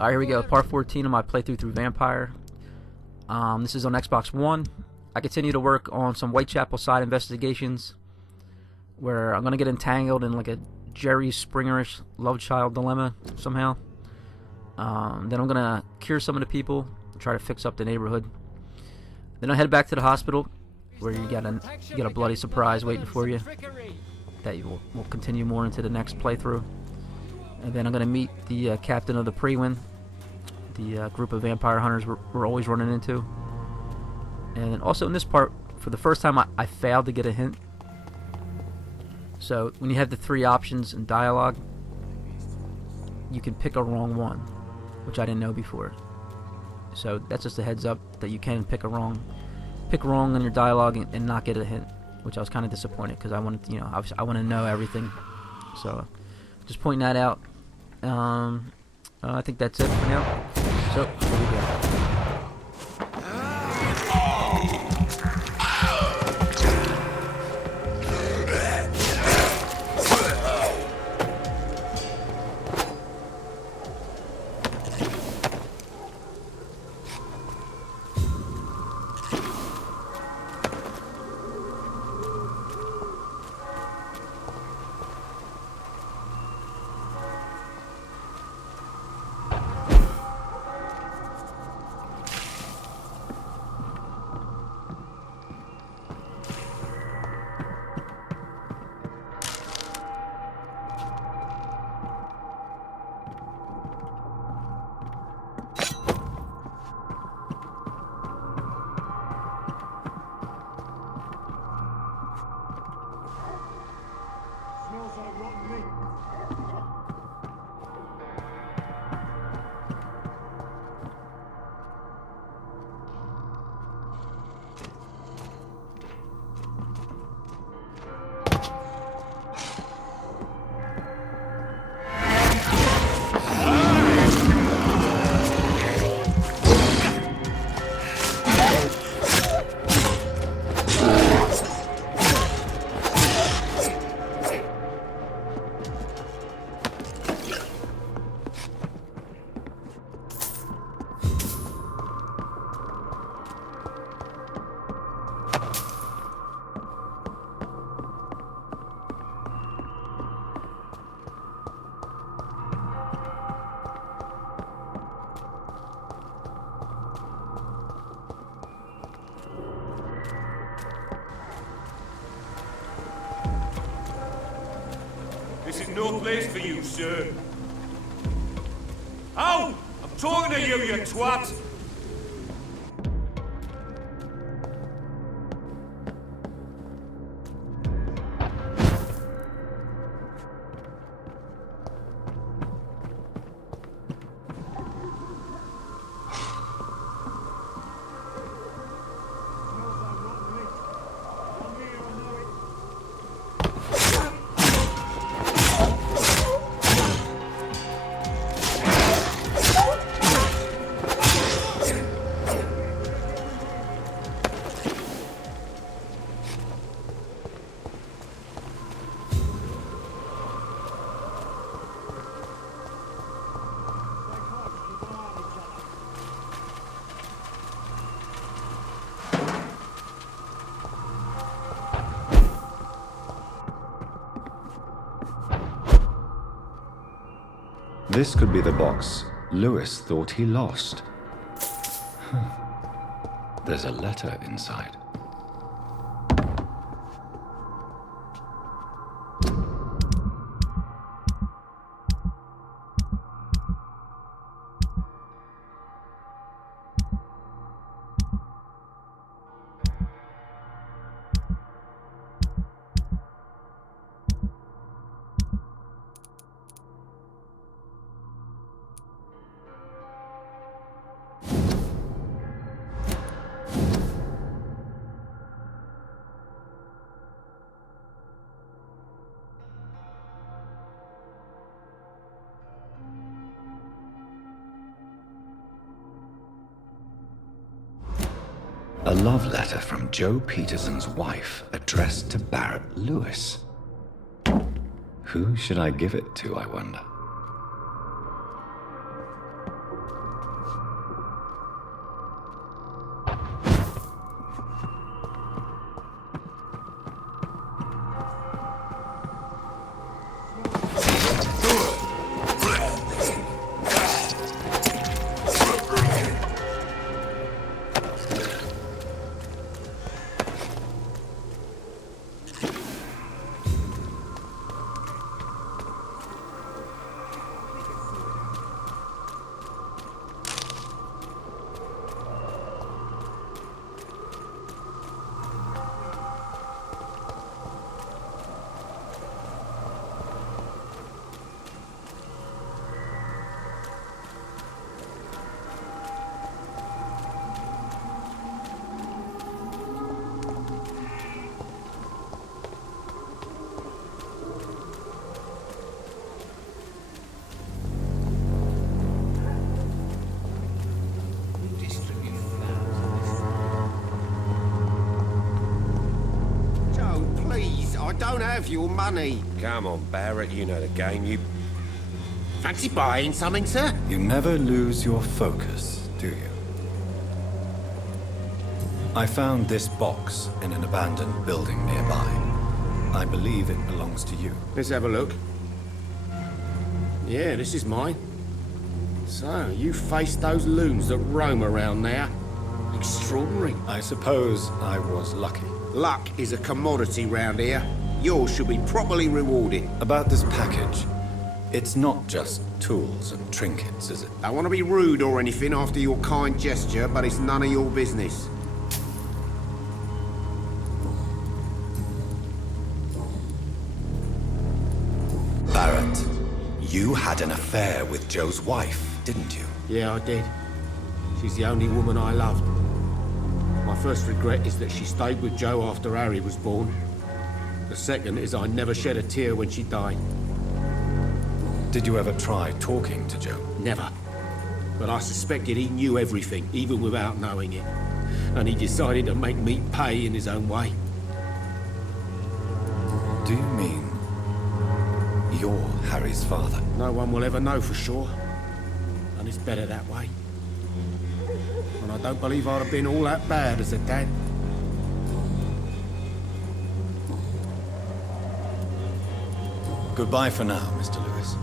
Alright, here we go. Part 14 of my playthrough through Vampyr. This is on Xbox One. I continue to work on some Whitechapel side investigations where I'm going to get entangled in like a Jerry Springerish love child dilemma somehow. Then I'm going to cure some of the people, try to fix up the neighborhood. Then I head back to the hospital where you got a bloody surprise waiting for you that you will continue more into the next playthrough. And then I'm going to meet the captain of the Priwen, the group of vampire hunters we're always running into. And also in this part, for the first time, I failed to get a hint. So when you have the three options in dialogue, you can pick a wrong one, which I didn't know before. So that's just a heads up that you can pick wrong in your dialogue and not get a hint, which I was kind of disappointed because I wanted, I want to know everything. So just pointing that out. I think that's it for now. So here we go. This is no place for you, sir. Oh! I'm talking to you, you twat! This could be the box Lewis thought he lost. There's a letter inside. A love letter from Joe Peterson's wife, addressed to Barrett Lewis. Who should I give it to, I wonder? have your money. Come on, Barrett, you know the game. You... Fancy buying something, sir? You never lose your focus, do you? I found this box in an abandoned building nearby. I believe it belongs to you. Let's have a look. Yeah, this is mine. So, you faced those loons that roam around there. Extraordinary. I suppose I was lucky. Luck is a commodity round here. Yours should be properly rewarded. About this package, it's not just tools and trinkets, is it? I want to be rude or anything after your kind gesture, but it's none of your business. Barrett, you had an affair with Joe's wife, didn't you? Yeah, I did. She's the only woman I loved. My first regret is that she stayed with Joe after Harry was born. The second is I never shed a tear when she died. Did you ever try talking to Joe? Never. But I suspected he knew everything, even without knowing it. And he decided to make me pay in his own way. Do you mean you're Harry's father? No one will ever know for sure. And it's better that way. And I don't believe I'd have been all that bad as a dad. Goodbye for now, Mr. Lewis.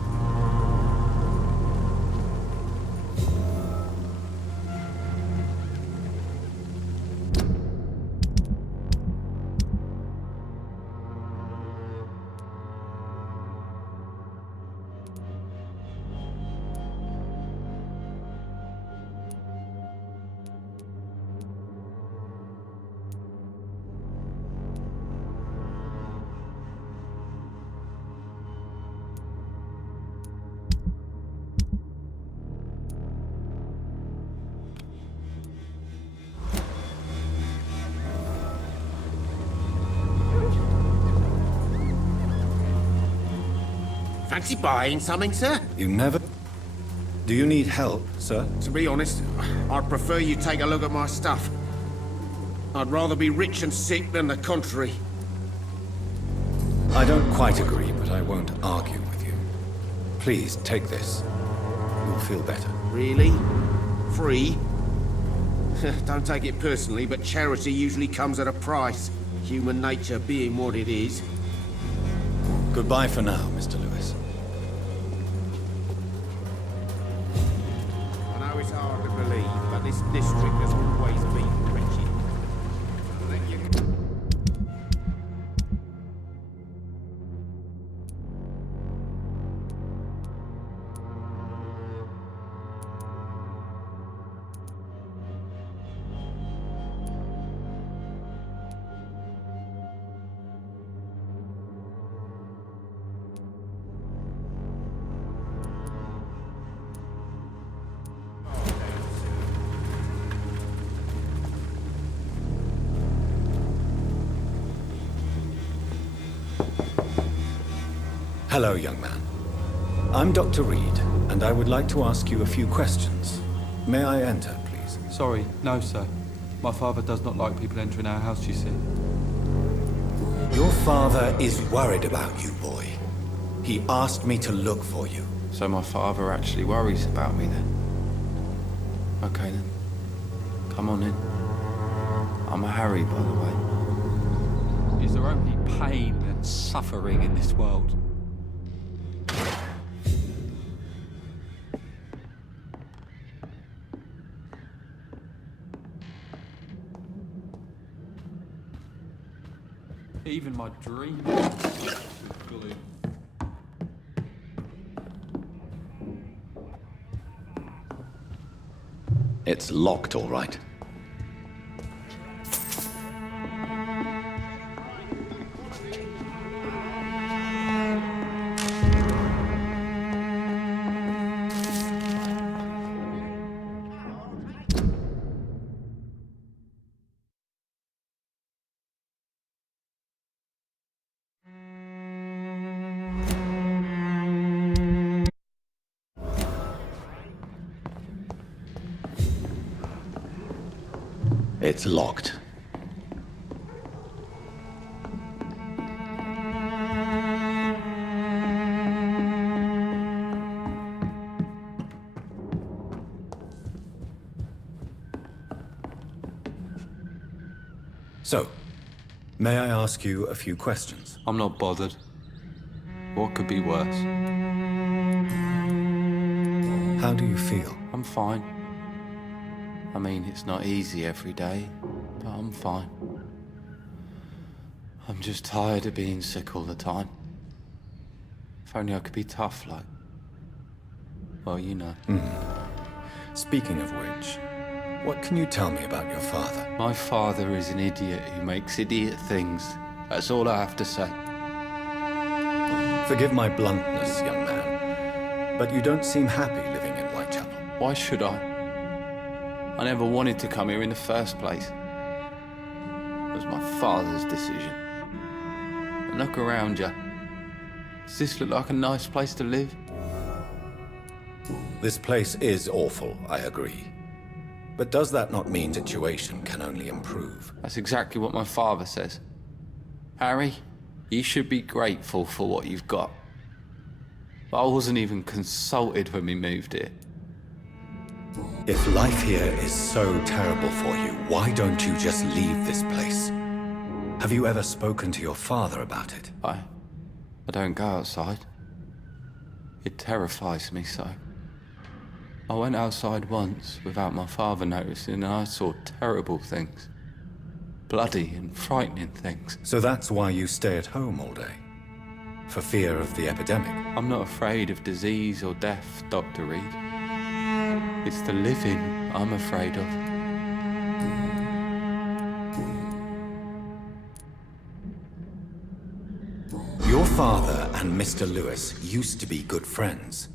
Fancy buying something, sir? You never... Do you need help, sir? To be honest, I'd prefer you take a look at my stuff. I'd rather be rich and sick than the contrary. I don't quite agree, but I won't argue with you. Please, take this. You'll feel better. Really? Free? Don't take it personally, but charity usually comes at a price. Human nature being what it is. Goodbye for now, Mr. Lewis. I know it's hard to believe, but this district has always been wretched. I'll let you... Hello, young man. I'm Dr. Reed, and I would like to ask you a few questions. May I enter, please? Sorry, no, sir. My father does not like people entering our house, you see. Your father is worried about you, boy. He asked me to look for you. So my father actually worries about me then? Okay then. Come on in. I'm a Harry, by the way. Is there only pain and suffering in this world? Even my dreams are glue. It's locked, all right. It's locked. So, may I ask you a few questions? I'm not bothered. What could be worse? How do you feel? I'm fine. I mean, it's not easy every day, but I'm fine. I'm just tired of being sick all the time. If only I could be tough, like... Well, you know. Speaking of which, what can you tell me about your father? My father is an idiot who makes idiot things. That's all I have to say. Forgive my bluntness, young man, but you don't seem happy living in Whitechapel. Why should I? I never wanted to come here in the first place. It was my father's decision. And look around you. Does this look like a nice place to live? This place is awful, I agree. But does that not mean the situation can only improve? That's exactly what my father says. Harry, you should be grateful for what you've got. But I wasn't even consulted when we moved here. If life here is so terrible for you, why don't you just leave this place? Have you ever spoken to your father about it? I don't go outside. It terrifies me so. I went outside once without my father noticing and I saw terrible things. Bloody and frightening things. So that's why you stay at home all day? For fear of the epidemic? I'm not afraid of disease or death, Dr. Reed. It's the living I'm afraid of. Your father and Mr. Lewis used to be good friends.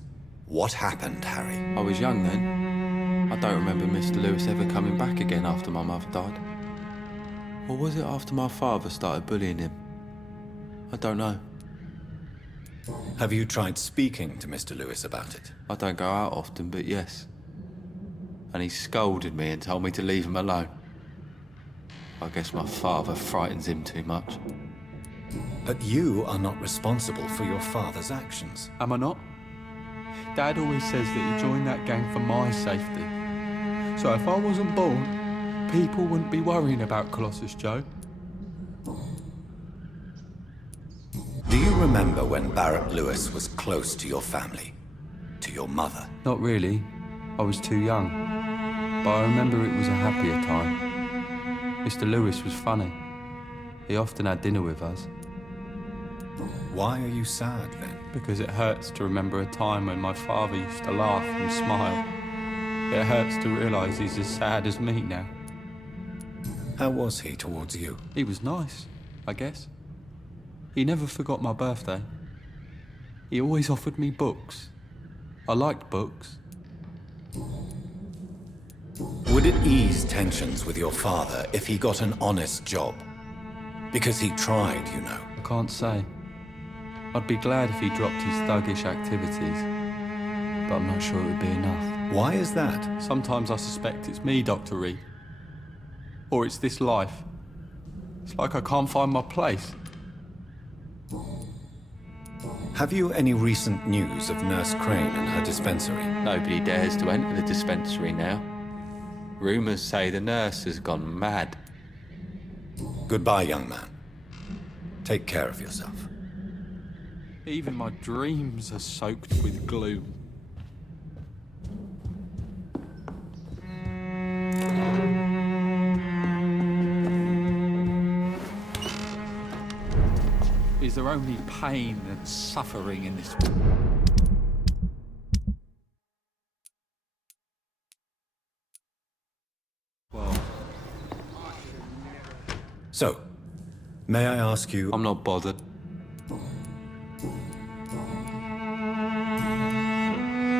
What happened, Harry? I was young then. I don't remember Mr. Lewis ever coming back again after my mother died. Or was it after my father started bullying him? I don't know. Have you tried speaking to Mr. Lewis about it? I don't go out often, but yes. And he scolded me and told me to leave him alone. I guess my father frightens him too much. But you are not responsible for your father's actions. Am I not? Dad always says that he joined that gang for my safety. So if I wasn't born, people wouldn't be worrying about Colossus Joe. Do you remember when Barrett Lewis was close to your family? To your mother? Not really. I was too young. But I remember it was a happier time. Mr. Lewis was funny. He often had dinner with us. Why are you sad then? Because it hurts to remember a time when my father used to laugh and smile. It hurts to realise he's as sad as me now. How was he towards you? He was nice, I guess. He never forgot my birthday. He always offered me books. I liked books. Would it ease tensions with your father if he got an honest job? Because he tried, you know. I can't say. I'd be glad if he dropped his thuggish activities, but I'm not sure it would be enough. Why is that? Sometimes I suspect it's me, Dr. Reed. Or it's this life. It's like I can't find my place. Have you any recent news of Nurse Crane and her dispensary? Nobody dares to enter the dispensary now. Rumours say the nurse has gone mad. Goodbye, young man. Take care of yourself. Even my dreams are soaked with gloom. Is there only pain and suffering in this world? So, may I ask you... I'm not bothered.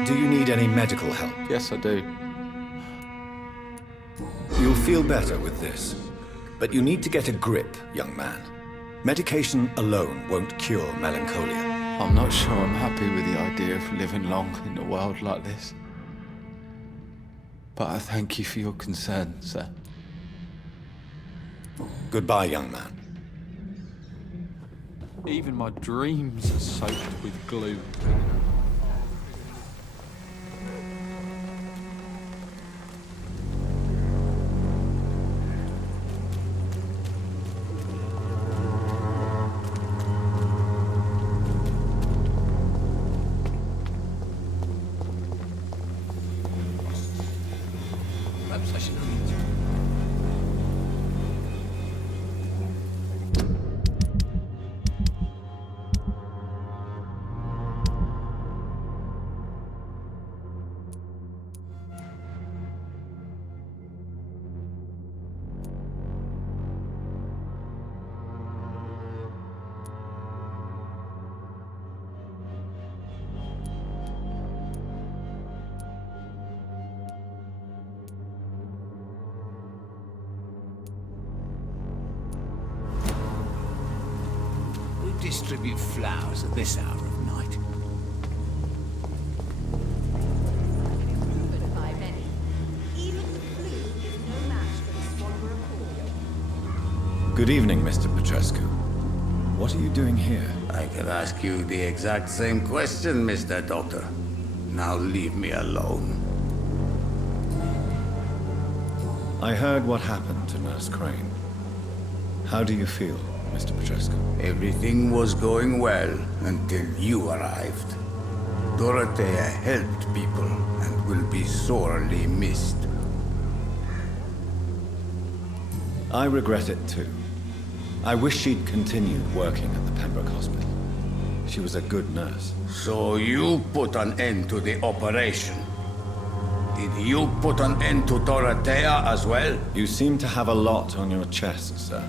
Do you need any medical help? Yes, I do. You'll feel better with this. But you need to get a grip, young man. Medication alone won't cure melancholia. I'm not sure I'm happy with the idea of living long in a world like this. But I thank you for your concern, sir. Goodbye, young man. Even my dreams are soaked with gloom. perhaps I should read. Distribute flowers at this hour of night. Good evening, Mr. Petrescu. What are you doing here? I could ask you the exact same question, Mr. Doctor. Now leave me alone. I heard what happened to Nurse Crane. How do you feel, Mr. Petrescu? Everything was going well until you arrived. Dorothea helped people and will be sorely missed. I regret it too. I wish she'd continued working at the Pembroke Hospital. She was a good nurse. So you put an end to the operation. Did you put an end to Dorothea as well? You seem to have a lot on your chest, sir.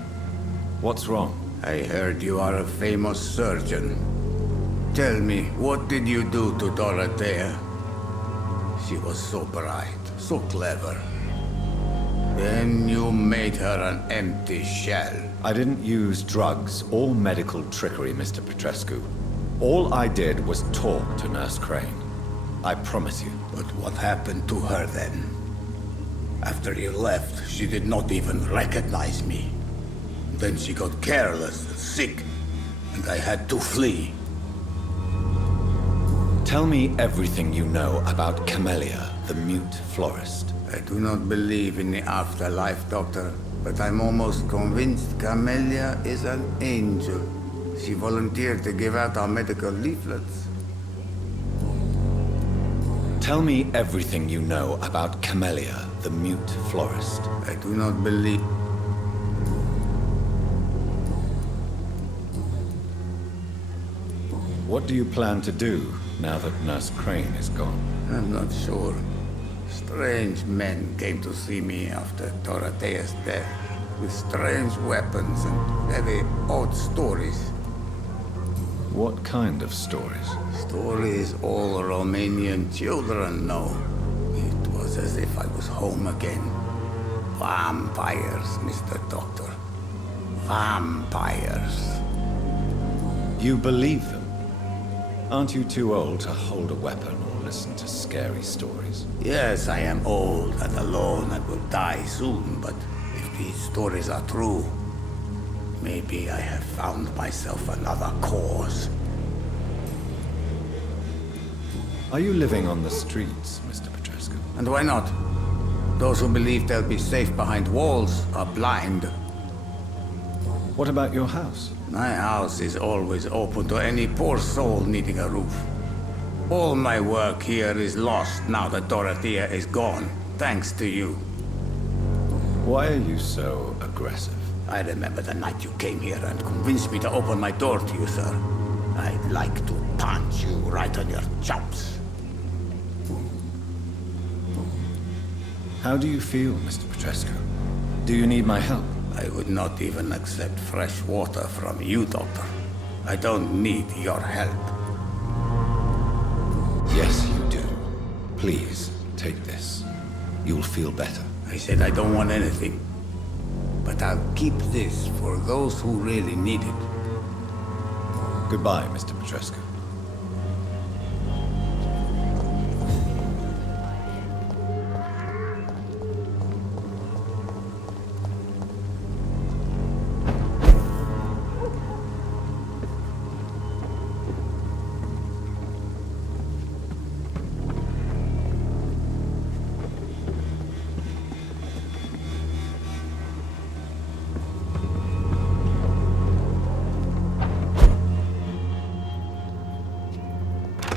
What's wrong? I heard you are a famous surgeon. Tell me, what did you do to Dorothea? She was so bright, so clever. Then you made her an empty shell. I didn't use drugs or medical trickery, Mr. Petrescu. All I did was talk to Nurse Crane. I promise you. But what happened to her then? After you left, she did not even recognize me. Then she got careless and sick, and I had to flee. Tell me everything you know about Camellia, the mute florist. I do not believe in the afterlife, Doctor, but I'm almost convinced Camellia is an angel. She volunteered to give out our medical leaflets. Tell me everything you know about Camellia, the mute florist. I do not believe... What do you plan to do now that Nurse Crane is gone? I'm not sure. Strange men came to see me after Dorothea's death, with strange weapons and very odd stories. What kind of stories? Stories all Romanian children know. It was as if I was home again. Vampires, Mr. Doctor. Vampires. You believe them? Aren't you too old to hold a weapon or listen to scary stories? Yes, I am old and alone and will die soon, but if these stories are true, maybe I have found myself another cause. Are you living on the streets, Mr. Petrescu? And why not? Those who believe they'll be safe behind walls are blind. What about your house? My house is always open to any poor soul needing a roof. All my work here is lost now that Dorothea is gone, thanks to you. Why are you so aggressive? I remember the night you came here and convinced me to open my door to you, sir. I'd like to punch you right on your chops. How do you feel, Mr. Petrescu? Do you need my help? I would not even accept fresh water from you, Doctor. I don't need your help. Yes, you do. Please, take this. You'll feel better. I said I don't want anything. But I'll keep this for those who really need it. Goodbye, Mr. Petrescu.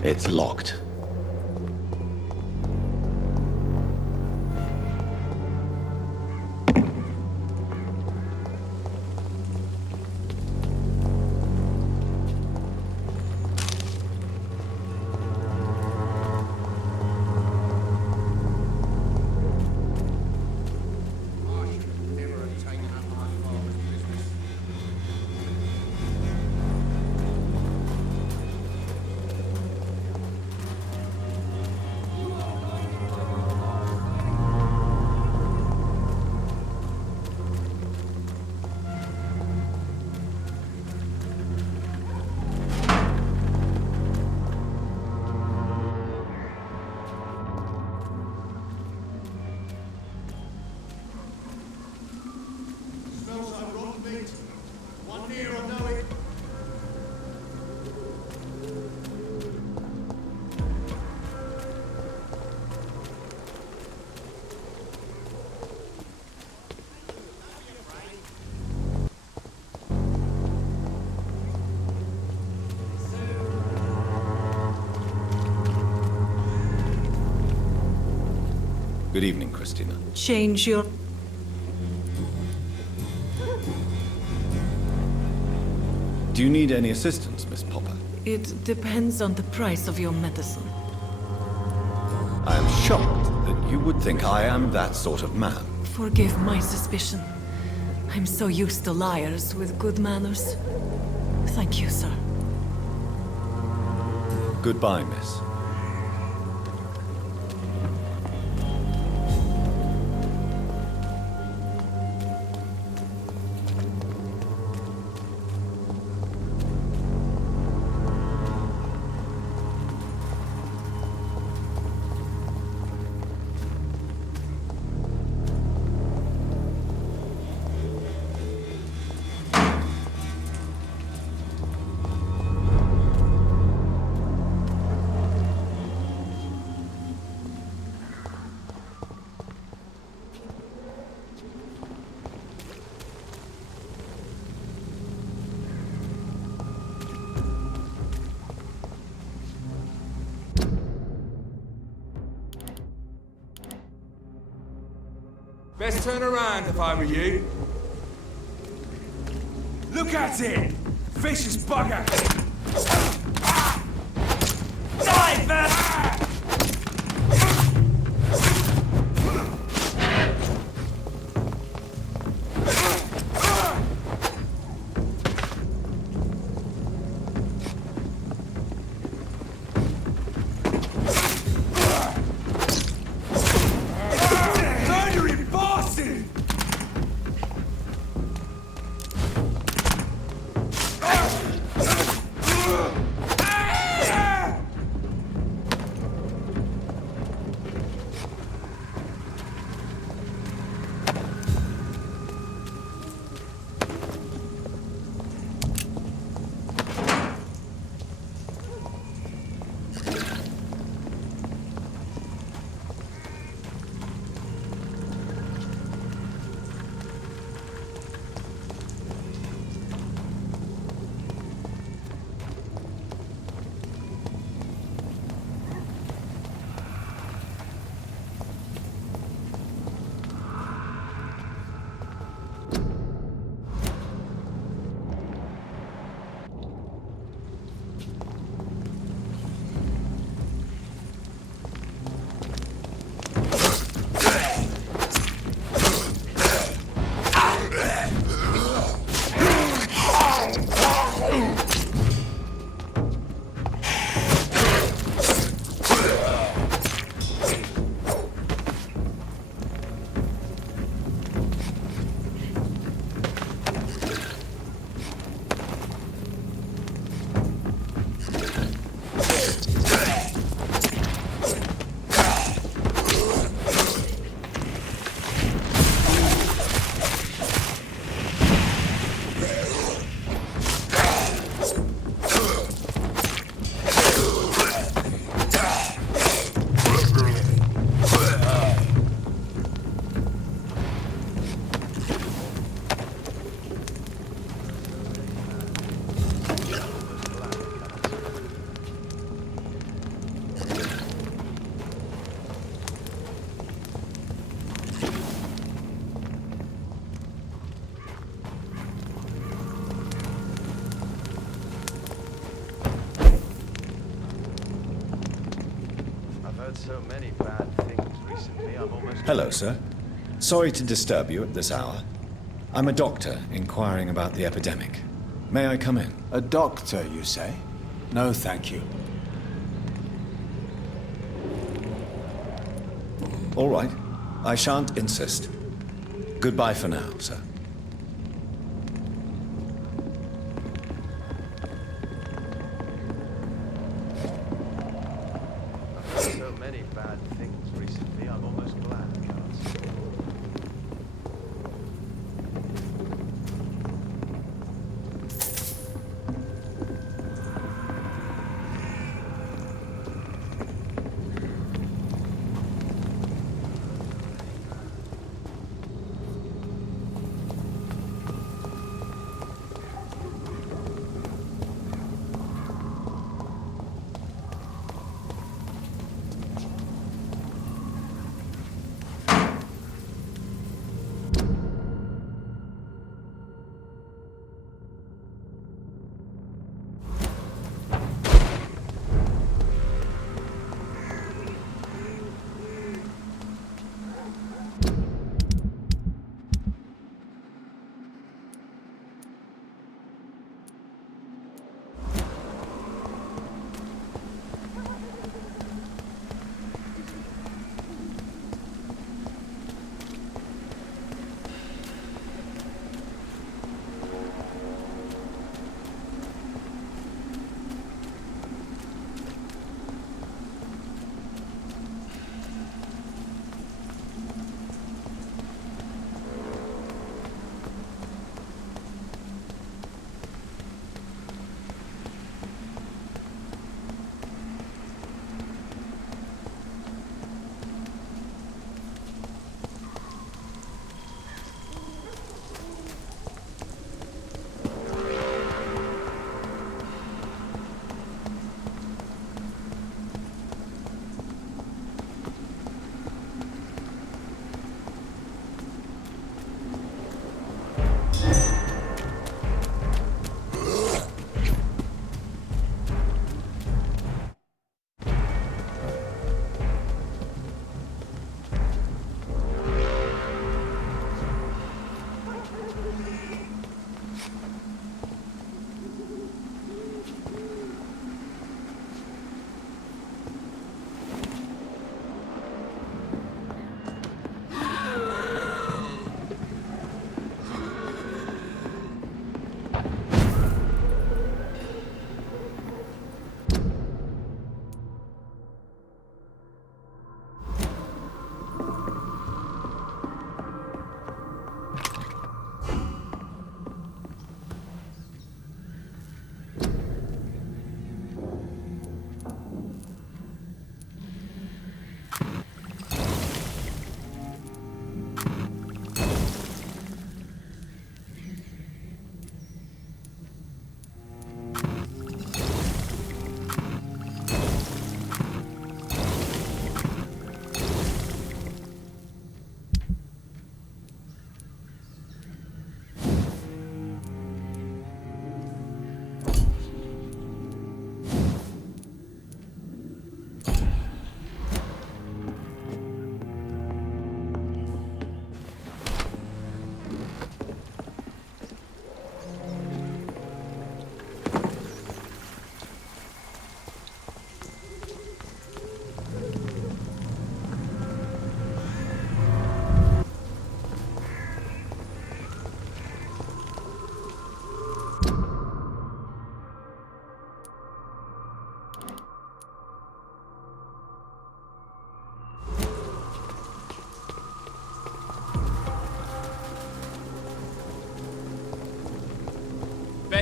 It's locked. Good evening, Christina. Change your... Do you need any assistance, Miss Popper? It depends on the price of your medicine. I am shocked that you would think I am that sort of man. Forgive my suspicion. I'm so used to liars with good manners. Thank you, sir. Goodbye, miss. Best turn around if I were you. Look at it! Vicious bugger! Die, bastard! So many bad things recently, I'm almost... Hello, sir. Sorry to disturb you at this hour. I'm a doctor inquiring about the epidemic. May I come in? A doctor, you say? No, thank you. All right. I shan't insist. Goodbye for now, sir. So many bad things recently, I'm almost glad I can't see it.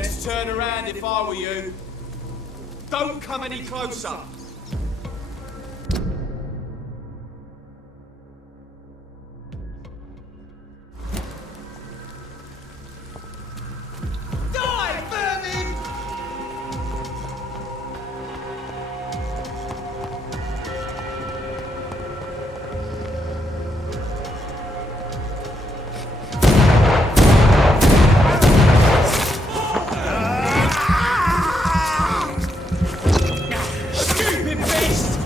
Best turn around if I were you. Don't come any closer. Die, vermin! Stupid beast!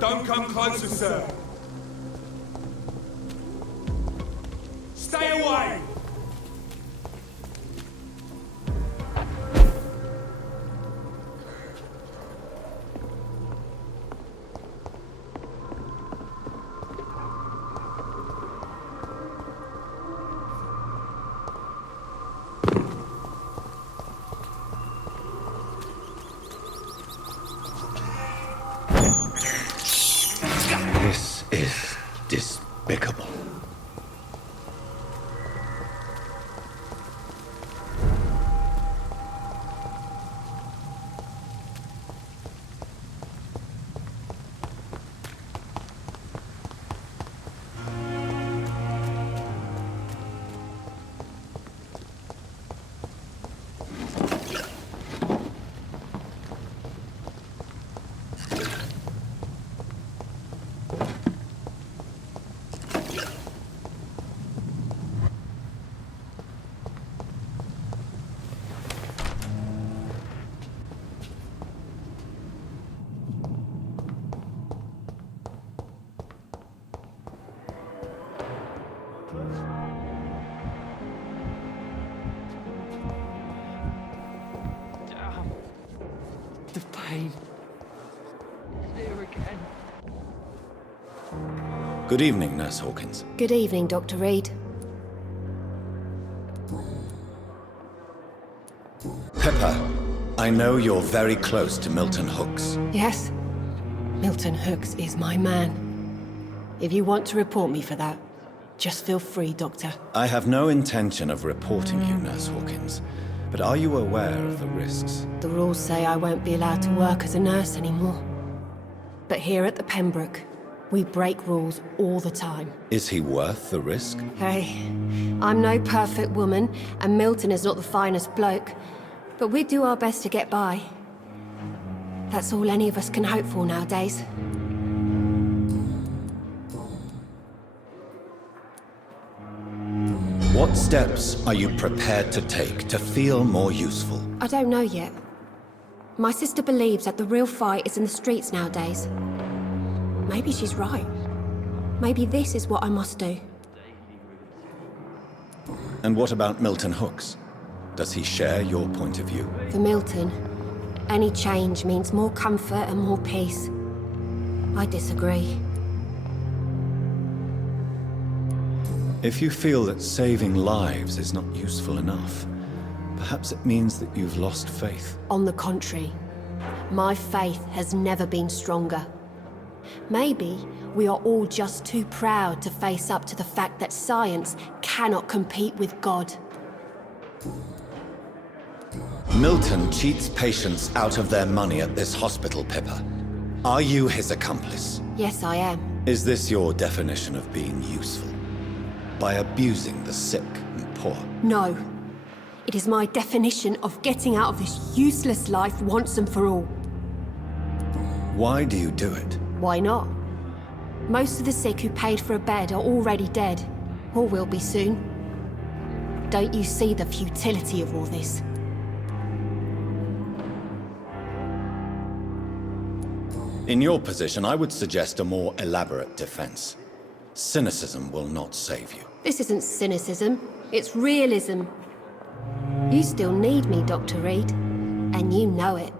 Don't come closer, sir. Stay away! This is despicable. The pain. Here again. Good evening, Nurse Hawkins. Good evening, Dr. Reed. Pepper, I know you're very close to Milton Hooks. Yes? Milton Hooks is my man. If you want to report me for that, just feel free, Doctor. I have no intention of reporting you, Nurse Hawkins. But are you aware of the risks? The rules say I won't be allowed to work as a nurse anymore. But here at the Pembroke, we break rules all the time. Is he worth the risk? Hey, I'm no perfect woman, and Milton is not the finest bloke. But we do our best to get by. That's all any of us can hope for nowadays. What steps are you prepared to take to feel more useful? I don't know yet. My sister believes that the real fight is in the streets nowadays. Maybe she's right. Maybe this is what I must do. And what about Milton Hooks? Does he share your point of view? For Milton, any change means more comfort and more peace. I disagree. If you feel that saving lives is not useful enough, perhaps it means that you've lost faith. On the contrary, my faith has never been stronger. Maybe we are all just too proud to face up to the fact that science cannot compete with God. Milton cheats patients out of their money at this hospital, Pippa. Are you his accomplice? Yes, I am. Is this your definition of being useful? By abusing the sick and poor? No. It is my definition of getting out of this useless life once and for all. Why do you do it? Why not? Most of the sick who paid for a bed are already dead, or will be soon. Don't you see the futility of all this? In your position, I would suggest a more elaborate defense. Cynicism will not save you. This isn't cynicism, it's realism. You still need me, Dr. Reed, and you know it.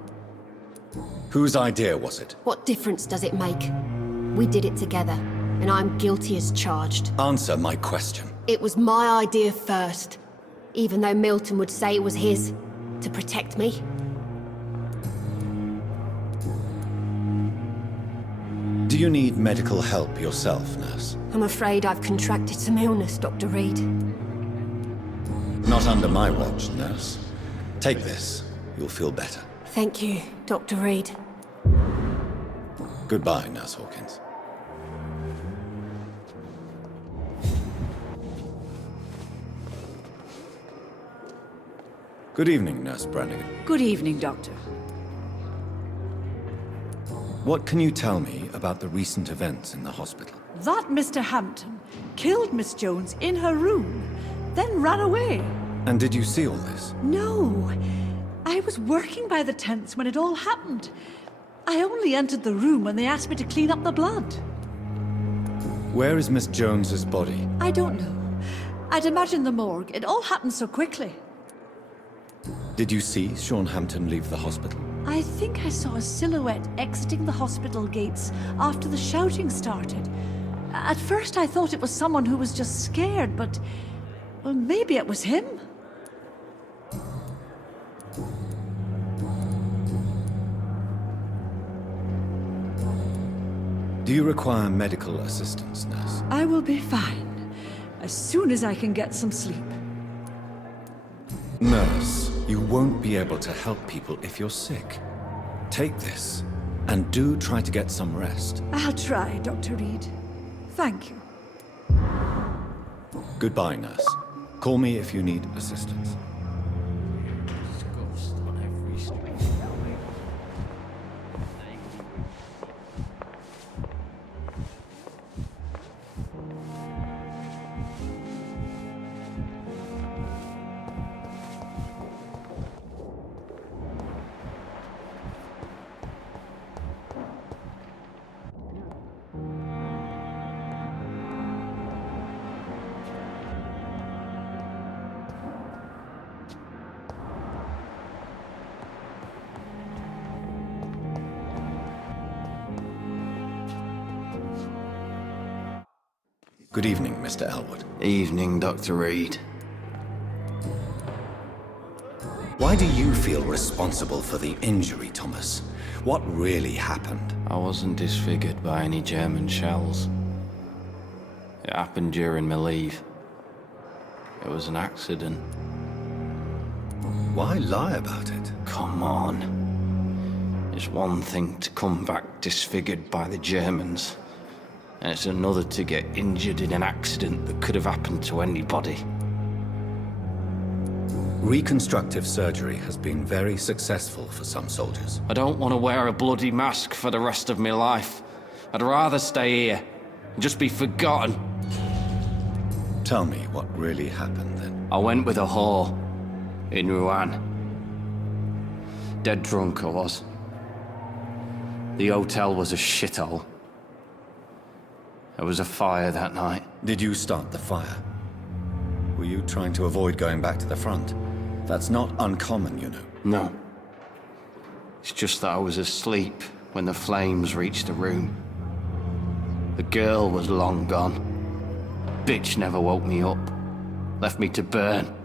Whose idea was it? What difference does it make? We did it together, and I'm guilty as charged. Answer my question. It was my idea first, even though Milton would say it was his, to protect me. Do you need medical help yourself, nurse? I'm afraid I've contracted some illness, Dr. Reed. Not under my watch, nurse. Take this. You'll feel better. Thank you, Dr. Reed. Goodbye, Nurse Hawkins. Good evening, Nurse Brannigan. Good evening, Doctor. What can you tell me about the recent events in the hospital? That Mr. Hampton killed Miss Jones in her room, then ran away. And did you see all this? No. I was working by the tents when it all happened. I only entered the room when they asked me to clean up the blood. Where is Miss Jones's body? I don't know. I'd imagine the morgue. It all happened so quickly. Did you see Sean Hampton leave the hospital? I think I saw a silhouette exiting the hospital gates after the shouting started. At first I thought it was someone who was just scared, but... well, maybe it was him. Do you require medical assistance, nurse? I will be fine, as soon as I can get some sleep. Nurse, you won't be able to help people if you're sick. Take this, and do try to get some rest. I'll try, Dr. Reed. Thank you. Goodbye, nurse. Call me if you need assistance. Good evening, Mr. Elwood. Evening, Dr. Reed. Why do you feel responsible for the injury, Thomas? What really happened? I wasn't disfigured by any German shells. It happened during my leave. It was an accident. Why lie about it? Come on. It's one thing to come back disfigured by the Germans, and it's another to get injured in an accident that could have happened to anybody. Reconstructive surgery has been very successful for some soldiers. I don't want to wear a bloody mask for the rest of my life. I'd rather stay here and just be forgotten. Tell me what really happened then. I went with a whore in Rouen. Dead drunk I was. The hotel was a shithole. There was a fire that night. Did you start the fire? Were you trying to avoid going back to the front? That's not uncommon, you know. No. It's just that I was asleep when the flames reached the room. The girl was long gone. Bitch never woke me up. Left me to burn.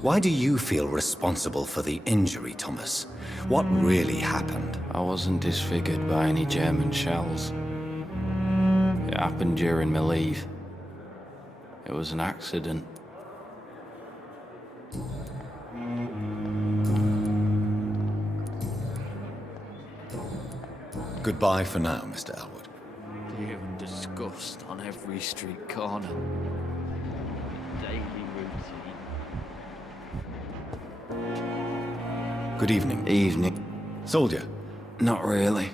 Why do you feel responsible for the injury, Thomas? What really happened? I wasn't disfigured by any German shells. It happened during my leave. It was an accident. Goodbye for now, Mr. Elwood. Fear and disgust on every street corner. Daily routine. Good evening. Evening. Soldier. Not really.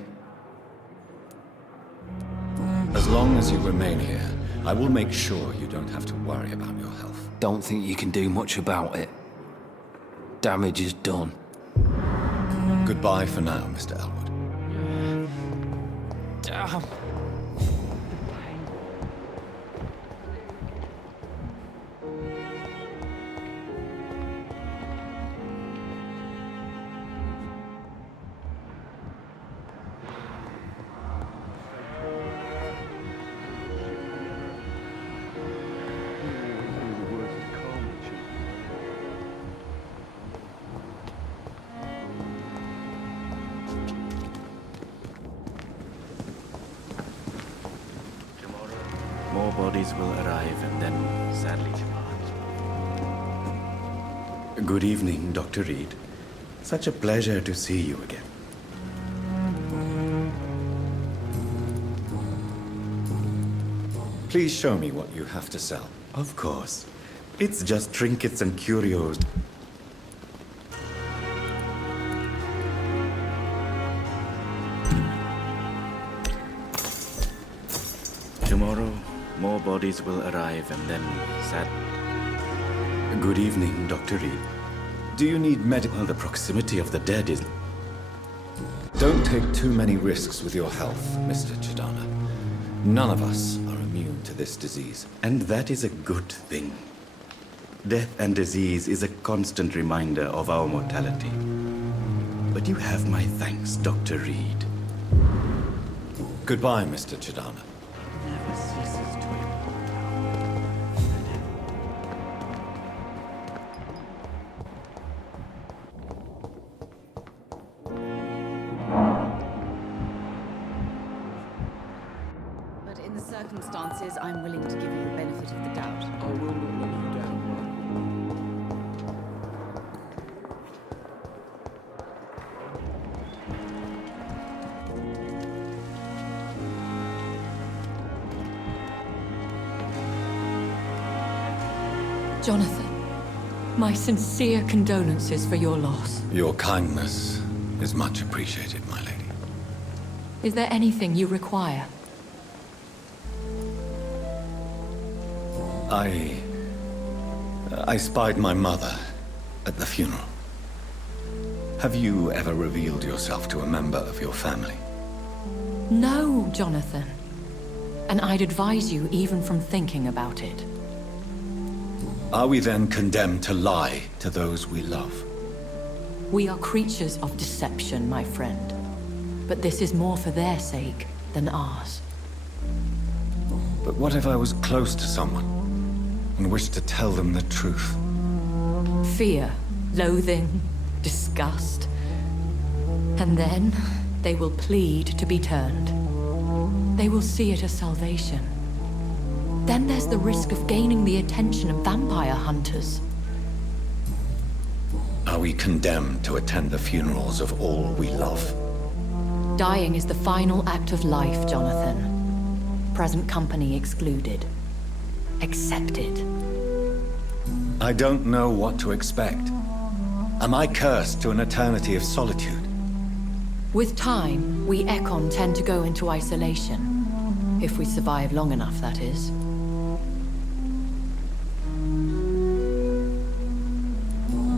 long as you remain here, I will make sure you don't have to worry about your health. Don't think you can do much about it. Damage is done. Goodbye for now, Mr. Elwood. More bodies will arrive and then sadly depart. Good evening, Dr. Reed. Such a pleasure to see you again. Please show me what you have to sell. Of course. It's just trinkets and curios. Tomorrow, more bodies will arrive and then sad. Good evening, Dr. Reed. Do you need medical? The proximity of the dead is... Don't take too many risks with your health, Mr. Chidana. None of us are immune to this disease, and that is a good thing. Death and disease is a constant reminder of our mortality. But you have my thanks, Dr. Reed. Goodbye, Mr. Chidana. Never ceases to But in the circumstances, I'm willing to give you the benefit of the doubt. I will not let you down. Jonathan, my sincere condolences for your loss. Your kindness is much appreciated, my lady. Is there anything you require? I spied my mother at the funeral. Have you ever revealed yourself to a member of your family? No, Jonathan. And I'd advise you even from thinking about it. Are we then condemned to lie to those we love? We are creatures of deception, my friend. But this is more for their sake than ours. But what if I was close to someone and wished to tell them the truth? Fear, loathing, disgust. And then they will plead to be turned. They will see it as salvation. Then there's the risk of gaining the attention of vampire hunters. Are we condemned to attend the funerals of all we love? Dying is the final act of life, Jonathan. Present company excluded. Accepted. I don't know what to expect. Am I cursed to an eternity of solitude? With time, we Ekon tend to go into isolation. If we survive long enough, that is.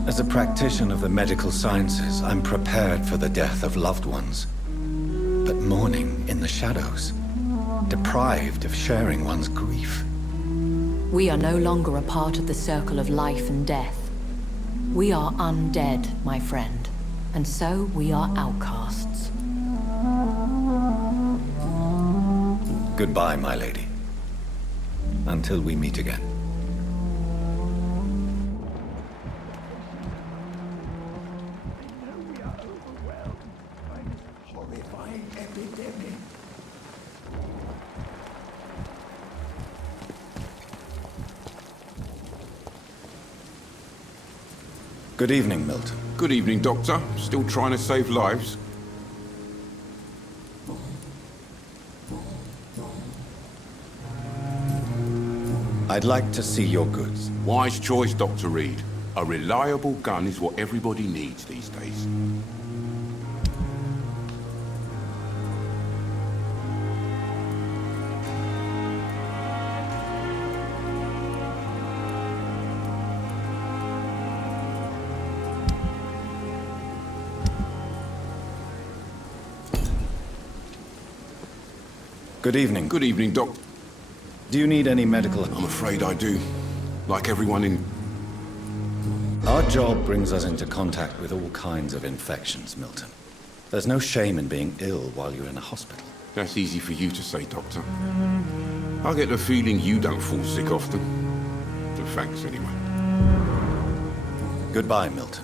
As a practitioner of the medical sciences, I'm prepared for the death of loved ones. But mourning in the shadows, deprived of sharing one's grief. We are no longer a part of the circle of life and death. We are undead, my friend, and so we are outcasts. Goodbye, my lady. Until we meet again. Good evening, Milton. Good evening, Doctor. Still trying to save lives? I'd like to see your goods. Wise choice, Dr. Reed. A reliable gun is what everybody needs these days. Good evening. Good evening, Doc. Do you need any medical... I'm afraid I do. Like everyone in... Our job brings us into contact with all kinds of infections, Milton. There's no shame in being ill while you're in a hospital. That's easy for you to say, Doctor. I get the feeling you don't fall sick often. But thanks anyway. Goodbye, Milton.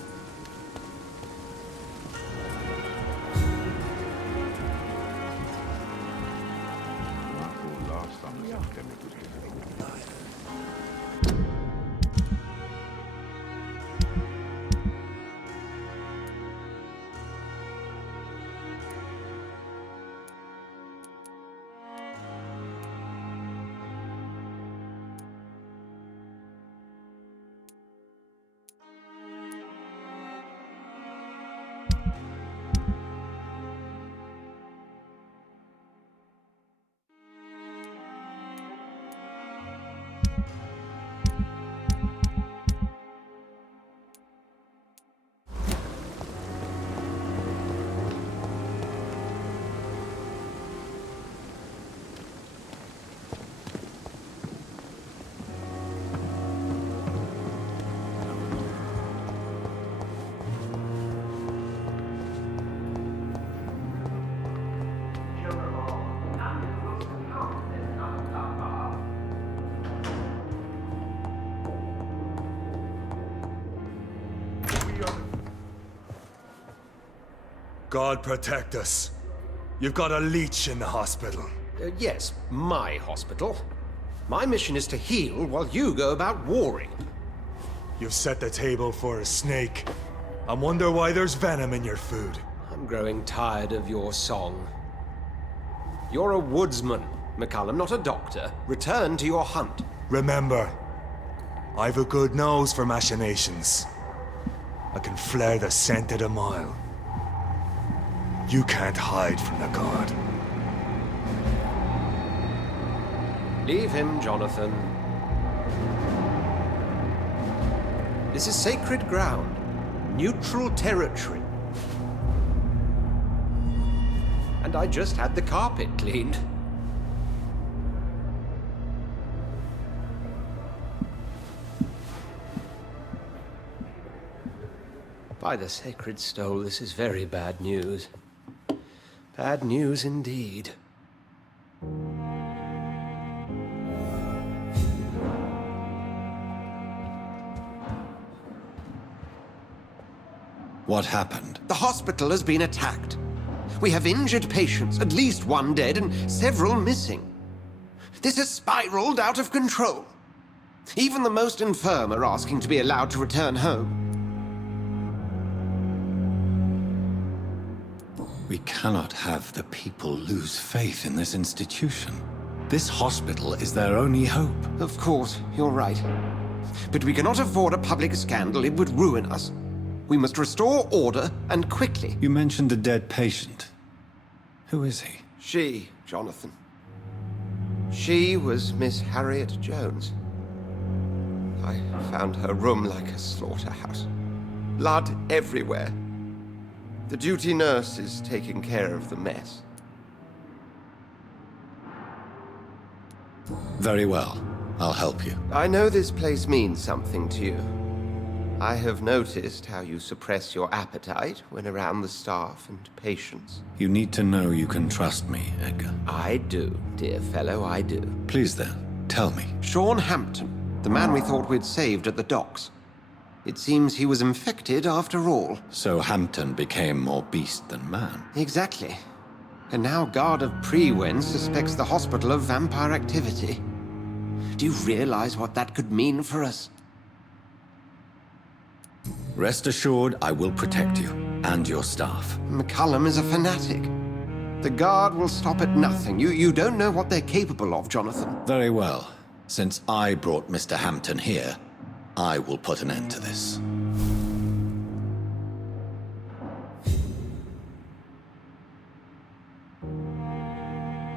God protect us. You've got a leech in the hospital. Yes, my hospital. My mission is to heal while you go about warring. You've set the table for a snake. I wonder why there's venom in your food. I'm growing tired of your song. You're a woodsman, McCullum, not a doctor. Return to your hunt. Remember, I've a good nose for machinations. I can flare the scent at a mile. You can't hide from the god. Leave him, Jonathan. This is sacred ground. Neutral territory. And I just had the carpet cleaned. By the sacred stole, this is very bad news. Bad news indeed. What happened? The hospital has been attacked. We have injured patients, at least one dead and several missing. This has spiraled out of control. Even the most infirm are asking to be allowed to return home. We cannot have the people lose faith in this institution. This hospital is their only hope. Of course, you're right. But we cannot afford a public scandal. It would ruin us. We must restore order, and quickly. You mentioned a dead patient. Who is he? She, Jonathan. She was Miss Harriet Jones. I found her room like a slaughterhouse. Blood everywhere. The duty nurse is taking care of the mess. Very well. I'll help you. I know this place means something to you. I have noticed how you suppress your appetite when around the staff and patients. You need to know you can trust me, Edgar. I do, dear fellow, I do. Please then, tell me. Sean Hampton, the man we thought we'd saved at the docks. It seems he was infected after all. So Hampton became more beast than man. Exactly. And now Guard of Priwen suspects the hospital of vampire activity. Do you realize what that could mean for us? Rest assured, I will protect you and your staff. McCullum is a fanatic. The Guard will stop at nothing. You don't know what they're capable of, Jonathan. Very well. Since I brought Mr. Hampton here, I will put an end to this.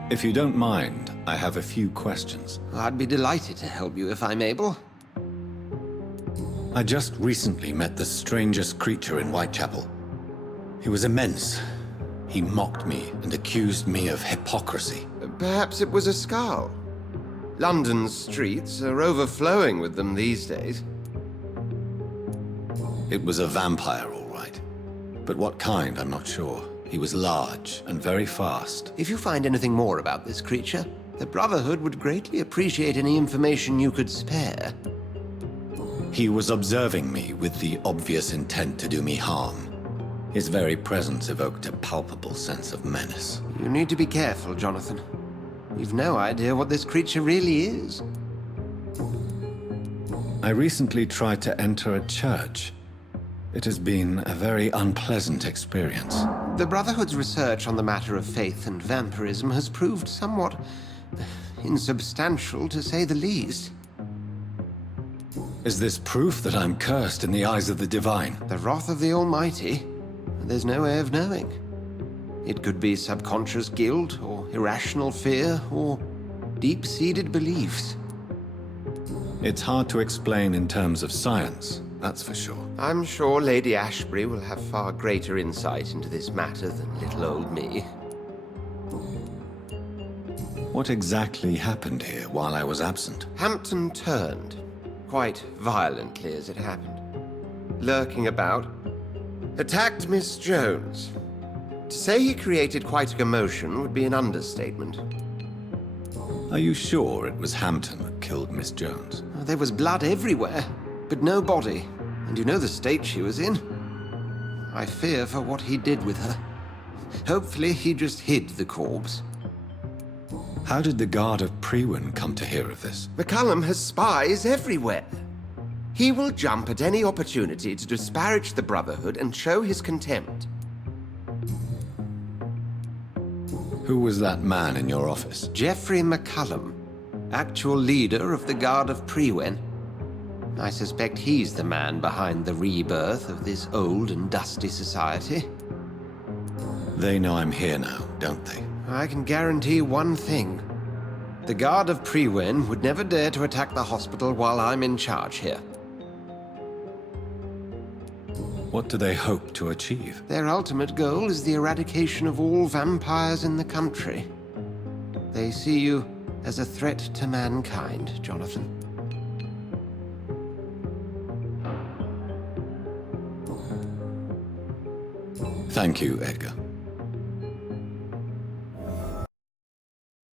If you don't mind, I have a few questions. I'd be delighted to help you if I'm able. I just recently met the strangest creature in Whitechapel. He was immense. He mocked me and accused me of hypocrisy. Perhaps it was a skull. London's streets are overflowing with them these days. It was a vampire, all right. But what kind, I'm not sure. He was large and very fast. If you find anything more about this creature, the Brotherhood would greatly appreciate any information you could spare. He was observing me with the obvious intent to do me harm. His very presence evoked a palpable sense of menace. You need to be careful, Jonathan. We've no idea what this creature really is. I recently tried to enter a church. It has been a very unpleasant experience. The Brotherhood's research on the matter of faith and vampirism has proved somewhat insubstantial, to say the least. Is this proof that I'm cursed in the eyes of the divine? The wrath of the Almighty? There's no way of knowing. It could be subconscious guilt, or irrational fear, or deep-seated beliefs. It's hard to explain in terms of science, that's for sure. I'm sure Lady Ashbury will have far greater insight into this matter than little old me. What exactly happened here while I was absent? Hampton turned, quite violently as it happened. Lurking about, attacked Miss Jones. To say he created quite a commotion would be an understatement. Are you sure it was Hampton that killed Miss Jones? There was blood everywhere, but no body. And you know the state she was in. I fear for what he did with her. Hopefully he just hid the corpse. How did the guard of Priwen come to hear of this? McCullum has spies everywhere. He will jump at any opportunity to disparage the Brotherhood and show his contempt. Who was that man in your office? Geoffrey McCullum, actual leader of the Guard of Priwen. I suspect he's the man behind the rebirth of this old and dusty society. They know I'm here now, don't they? I can guarantee one thing. The Guard of Priwen would never dare to attack the hospital while I'm in charge here. What do they hope to achieve? Their ultimate goal is the eradication of all vampires in the country. They see you as a threat to mankind, Jonathan. Thank you, Edgar.